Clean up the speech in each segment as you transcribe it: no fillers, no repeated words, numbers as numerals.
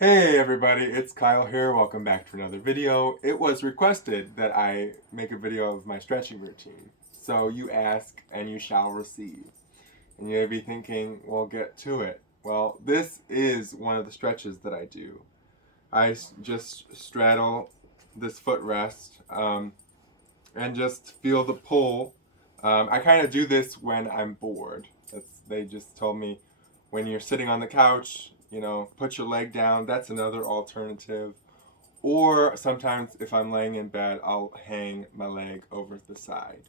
Hey everybody, it's Kyle here. Welcome back to another video. It was requested that I make a video of my stretching routine. So you ask and you shall receive. And you may be thinking, well, get to it. Well, this is one of the stretches that I do. Just straddle this footrest and just feel the pull. I kind of do this when I'm bored. They just told me when you're sitting on the couch, put your leg down. That's another alternative. Or sometimes if I'm laying in bed, I'll hang my leg over the side.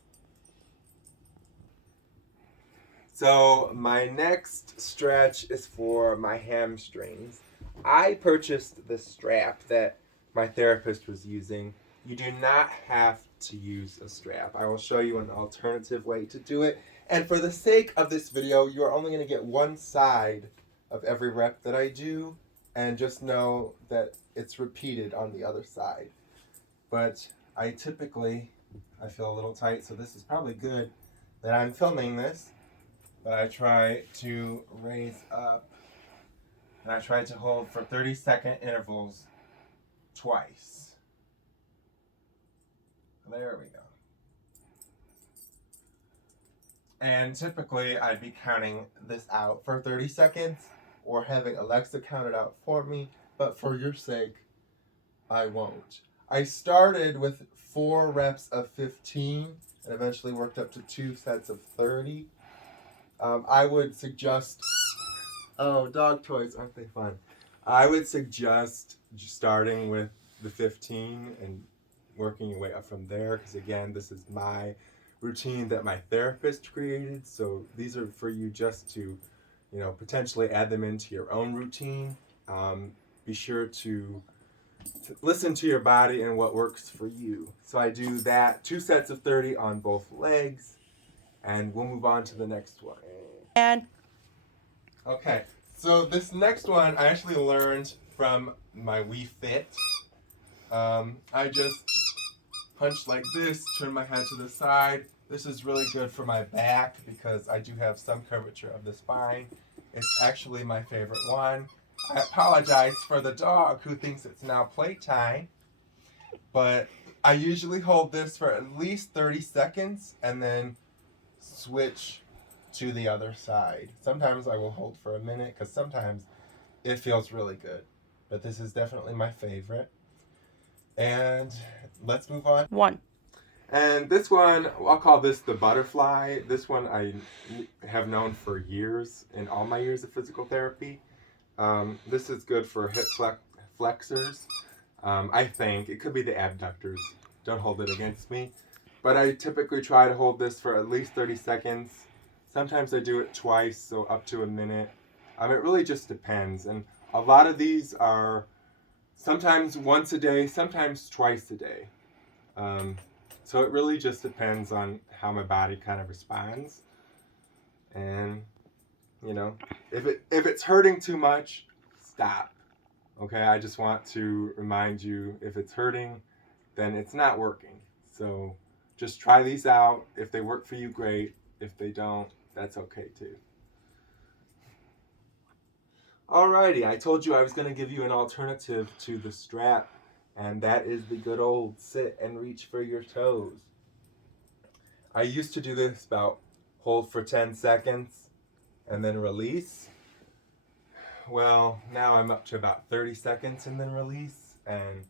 So my next stretch is for my hamstrings. I purchased this strap that my therapist was using. You do not have to use a strap. I will show you an alternative way to do it. And for the sake of this video, you're only going to get one side of every rep that I do, and just know that it's repeated on the other side. But I feel a little tight, so this is probably good that I'm filming this. But I try to raise up, and I try to hold for 30-second intervals twice. There we go. And typically I'd be counting this out for 30 seconds or having Alexa count it out for me, but for your sake, I won't. I started with 4 reps of 15 and eventually worked up to 2 sets of 30. I would suggest, dog toys, aren't they fun? I would suggest starting with the 15 and working your way up from there, because again, this is my routine that my therapist created, so these are for you just to, potentially add them into your own routine. Be sure to listen to your body and what works for you. So I do that, 2 sets of 30 on both legs, and we'll move on to the next one. Okay, so this next one I actually learned from my Wii Fit. I just punch like this, turn my head to the side. This is really good for my back because I do have some curvature of the spine. It's actually my favorite one. I apologize for the dog who thinks it's now playtime, but I usually hold this for at least 30 seconds and then switch to the other side. Sometimes I will hold for a minute because sometimes it feels really good, but this is definitely my favorite. And let's move on. And this one, I'll call this the butterfly. This one I have known for years, in all my years of physical therapy. This is good for hip flexors. I think it could be the abductors. Don't hold it against me. But I typically try to hold this for at least 30 seconds. Sometimes I do it twice, so up to a minute. It really just depends. And a lot of these are sometimes once a day, sometimes twice a day. So it really just depends on how my body kind of responds. And, if it's hurting too much, stop. Okay, I just want to remind you, if it's hurting, then it's not working. So just try these out. If they work for you, great. If they don't, that's okay too. Alrighty, I told you I was going to give you an alternative to the strap, and that is the good old sit and reach for your toes. I used to do this hold for 10 seconds and then release. Well, now I'm up to about 30 seconds and then release, and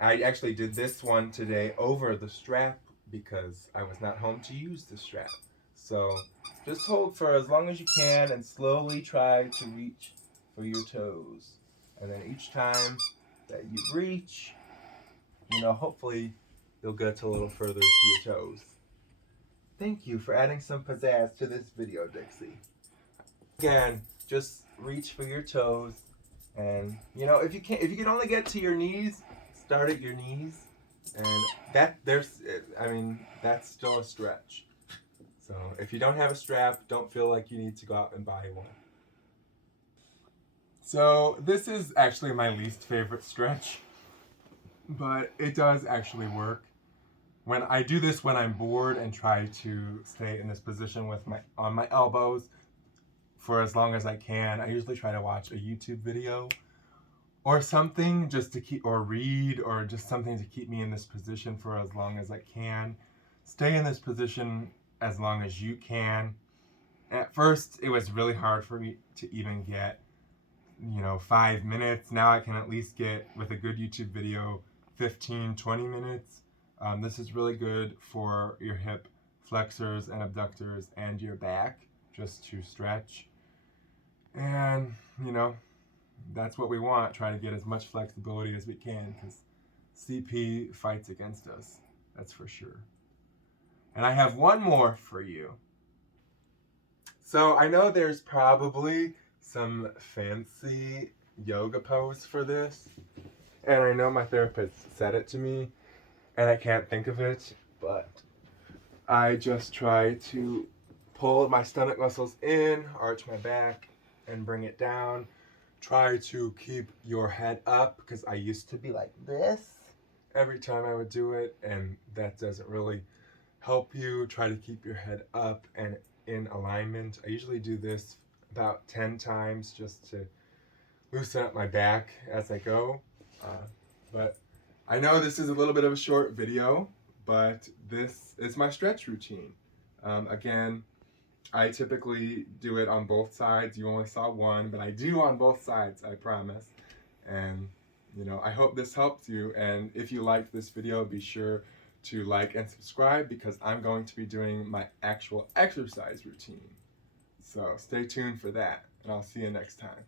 I actually did this one today over the strap because I was not home to use the strap. So just hold for as long as you can and slowly try to reach for your toes. And then each time that you reach, hopefully you'll get a little further to your toes. Thank you for adding some pizzazz to this video, Dixie. Again, just reach for your toes, and if you can only get to your knees, start at your knees, and that's still a stretch. So if you don't have a strap, don't feel like you need to go out and buy one. So this is actually my least favorite stretch, but it does actually work. When I do this when I'm bored and try to stay in this position on my elbows for as long as I can, I usually try to watch a YouTube video or something just to keep, or read, or just something to keep me in this position for as long as I can. Stay in this position as long as you can. At first, it was really hard for me to even get, 5 minutes. Now I can at least get, with a good YouTube video, 15, 20 minutes. This is really good for your hip flexors and abductors and your back, just to stretch. And, that's what we want. Try to get as much flexibility as we can, because CP fights against us. That's for sure. And I have one more for you. So I know there's probably some fancy yoga pose for this, and I know my therapist said it to me, and I can't think of it, but I just try to pull my stomach muscles in, arch my back, and bring it down. Try to keep your head up, because I used to be like this every time I would do it, and that doesn't really help you. Try to keep your head up and in alignment. I usually do this about 10 times just to loosen up my back as I go. But I know this is a little bit of a short video, but this is my stretch routine. Again, I typically do it on both sides. You only saw one, but I do on both sides, I promise. And, I hope this helped you. And if you liked this video, be sure to like and subscribe, because I'm going to be doing my actual exercise routine. So stay tuned for that, and I'll see you next time.